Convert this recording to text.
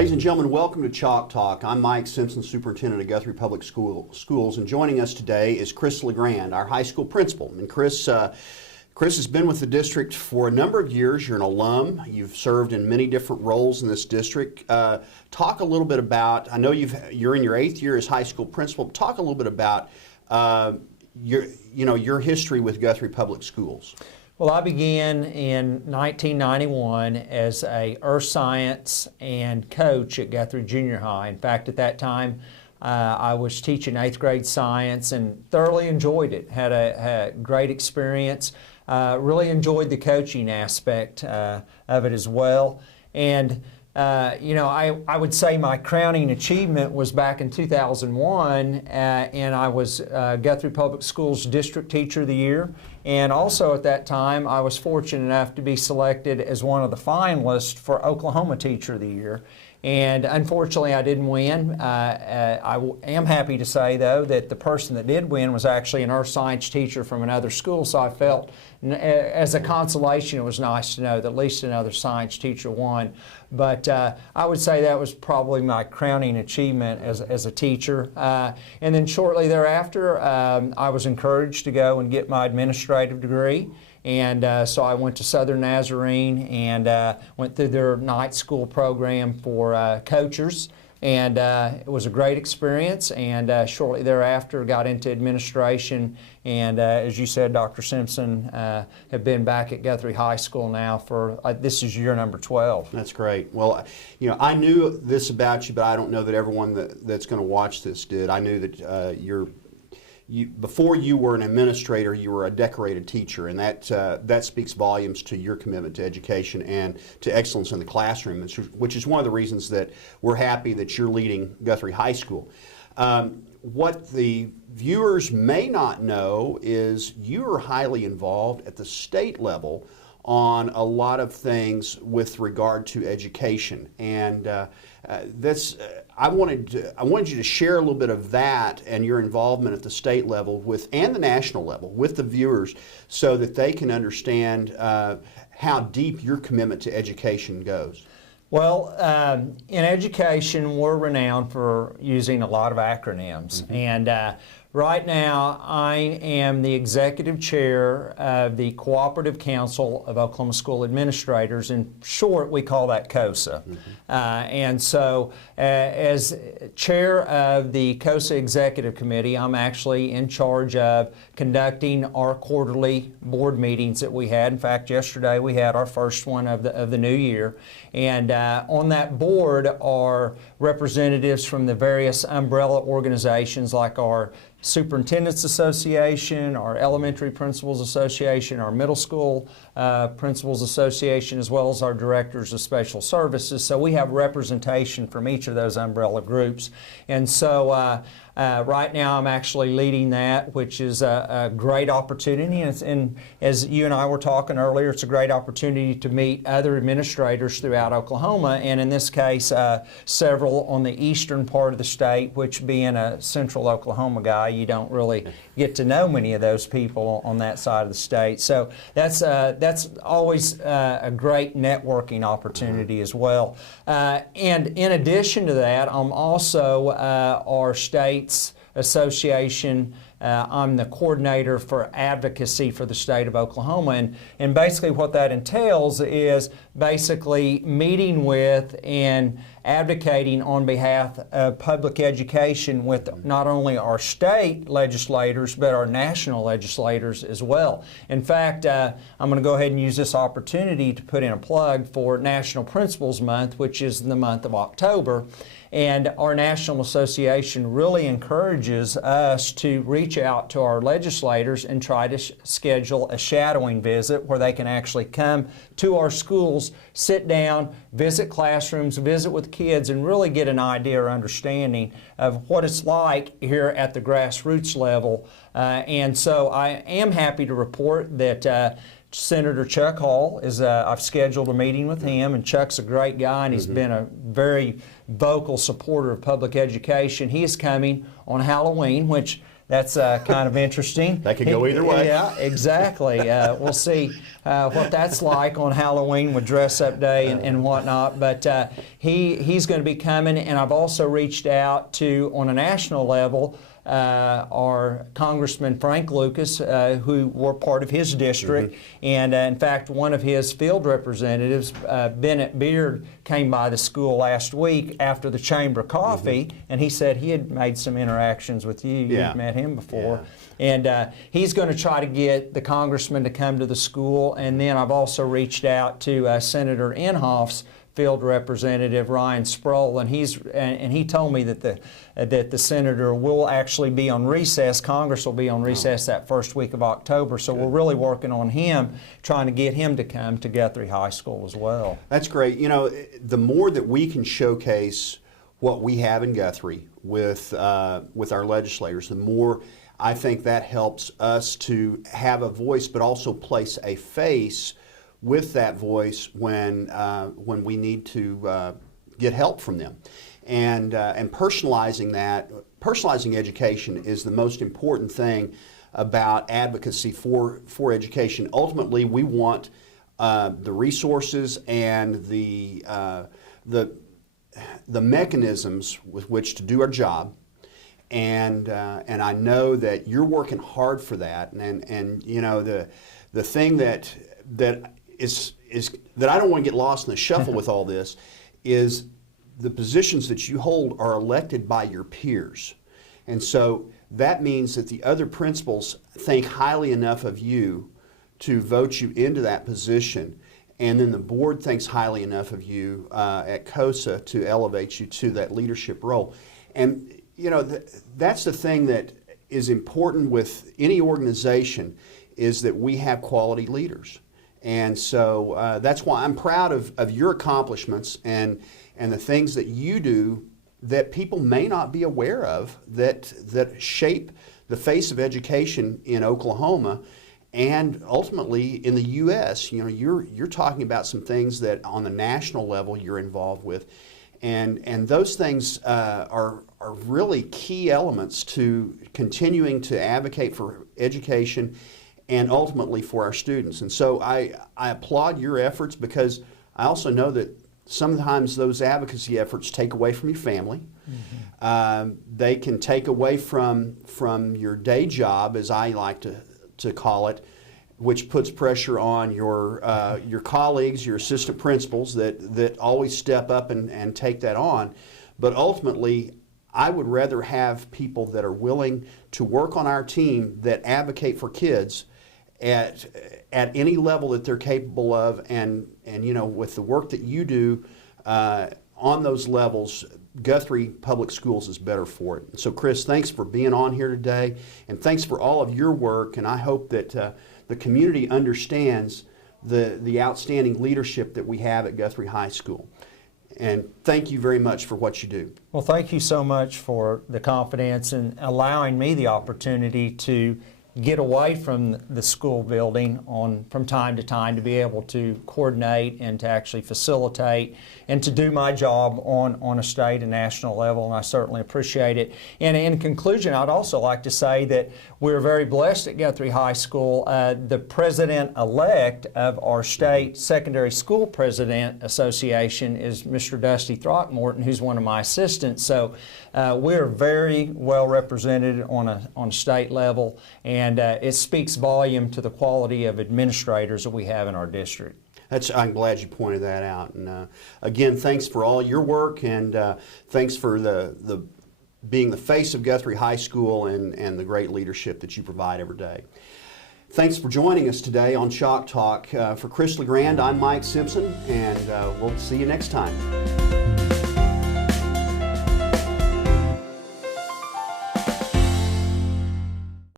Ladies and gentlemen, welcome to Chalk Talk. I'm Mike Simpson, Superintendent of Guthrie Public Schools, and joining us today is Chris Legrande, our high school principal. And Chris has been with the district for a number of years. You're an alum. You've served in many different roles in this district. Talk a little bit about, I know you're in your 8th year as high school principal. Talk a little bit about your history with Guthrie Public Schools. Well, I began in 1991 as a earth science and coach at Guthrie Junior High. In fact, at that time, I was teaching 8th grade science and thoroughly enjoyed it. Had a great experience. Really enjoyed the coaching aspect of it as well. And I would say my crowning achievement was back in 2001, and I was Guthrie Public Schools District Teacher of the Year. And also at that time, I was fortunate enough to be selected as one of the finalists for Oklahoma Teacher of the Year. And unfortunately, I didn't win. I am happy to say, though, that the person that did win was actually an earth science teacher from another school, so I felt, as a consolation, it was nice to know that at least another science teacher won. But I would say that was probably my crowning achievement as a teacher. And then shortly thereafter, I was encouraged to go and get my administrative degree. And so I went to Southern Nazarene and went through their night school program for coaches. And it was a great experience, and shortly thereafter got into administration. And as you said, Dr. Simpson, have been back at Guthrie High School now for, this is year number 12. That's great. Well, I knew this about you, but I don't know that everyone that's going to watch this did. I knew that before you were an administrator, you were a decorated teacher, and that speaks volumes to your commitment to education and to excellence in the classroom, which is one of the reasons that we're happy that you're leading Guthrie High School. What the viewers may not know is you are highly involved at the state level on a lot of things with regard to education, and I wanted you to share a little bit of that and your involvement at the state level and the national level with the viewers, so that they can understand how deep your commitment to education goes. Well, in education, we're renowned for using a lot of acronyms. Mm-hmm. And right now, I am the executive chair of the Cooperative Council of Oklahoma School Administrators. In short, we call that Cosa. Mm-hmm. And so, as chair of the Cosa Executive Committee, I'm actually in charge of conducting our quarterly board meetings that we had. In fact, yesterday we had our first one of the new year. And on that board are representatives from the various umbrella organizations like our Superintendents Association, our Elementary Principals Association, our Middle School Principals Association, as well as our Directors of Special Services. So we have representation from each of those umbrella groups. And so right now I'm actually leading that, which is a great opportunity. And as you and I were talking earlier, it's a great opportunity to meet other administrators throughout Oklahoma, and in this case, several on the eastern part of the state, which being a central Oklahoma guy, you don't really get to know many of those people on that side of the state. So that's always a great networking opportunity as well. And in addition to that, I'm also our state's association. I'm the coordinator for advocacy for the state of Oklahoma, and basically what that entails is basically meeting with and advocating on behalf of public education with not only our state legislators but our national legislators as well. In fact, I'm going to go ahead and use this opportunity to put in a plug for National Principals Month, which is the month of October. And our National Association really encourages us to reach out to our legislators and try to schedule a shadowing visit where they can actually come to our schools, sit down, visit classrooms, visit with kids, and really get an idea or understanding of what it's like here at the grassroots level. And so I am happy to report that Senator Chuck Hall I've scheduled a meeting with him, and Chuck's a great guy, and he's been a very vocal supporter of public education. He is coming on Halloween, which That's kind of interesting. That could go either way. Yeah, exactly. We'll see what that's like on Halloween with dress-up day and whatnot. But he's going to be coming, and I've also reached out to, on a national level, our Congressman Frank Lucas, who were part of his district. And in fact, one of his field representatives, Bennett Beard, came by the school last week after the chamber coffee, and he said he had made some interactions with you. You'd met him before. And he's going to try to get the congressman to come to the school. And then I've also reached out to Senator Inhofe's field representative, Ryan Sproul, and he told me that the senator will actually be on recess. Congress will be on recess that first week of October, so we're really working on him, trying to get him to come to Guthrie High School as well. That's great. You know, the more that we can showcase what we have in Guthrie with our legislators, the more I think that helps us to have a voice, but also place a face with that voice when we need to get help from them, and personalizing education is the most important thing about advocacy for education. Ultimately, we want the resources and the mechanisms with which to do our job, and I know that you're working hard for that, and you know the thing that is that I don't want to get lost in the shuffle with all this is the positions that you hold are elected by your peers. And so that means that the other principals think highly enough of you to vote you into that position, and then the board thinks highly enough of you at Cosa to elevate you to that leadership role. And you know, that's the thing that is important with any organization, is that we have quality leaders. And so that's why I'm proud of your accomplishments and the things that you do that people may not be aware of, that shape the face of education in Oklahoma and ultimately in the U.S. You know, you're talking about some things that on the national level you're involved with, and those things are really key elements to continuing to advocate for education and ultimately for our students. And so I applaud your efforts, because I also know that sometimes those advocacy efforts take away from your family. They can take away from your day job, as I like to call it, which puts pressure on your colleagues, your assistant principals that always step up and take that on. But ultimately, I would rather have people that are willing to work on our team that advocate for kids at any level that they're capable of, and you know, with the work that you do on those levels, Guthrie Public Schools is better for it. So Chris, thanks for being on here today, and thanks for all of your work, and I hope that the community understands the outstanding leadership that we have at Guthrie High School. And thank you very much for what you do. Well, thank you so much for the confidence and allowing me the opportunity to get away from the school building from time to time to be able to coordinate and to actually facilitate and to do my job on a state and national level, and I certainly appreciate it. And in conclusion, I'd also like to say that we're very blessed at Guthrie High School. The president-elect of our state secondary school president association is Mr. Dusty Throckmorton, who's one of my assistants. So we're very well represented on a state level, and it speaks volume to the quality of administrators that we have in our district. I'm glad you pointed that out. And again, thanks for all your work, and thanks for the being the face of Guthrie High School and the great leadership that you provide every day. Thanks for joining us today on Chalk Talk. For Chris Legrande, I'm Mike Simpson, and we'll see you next time.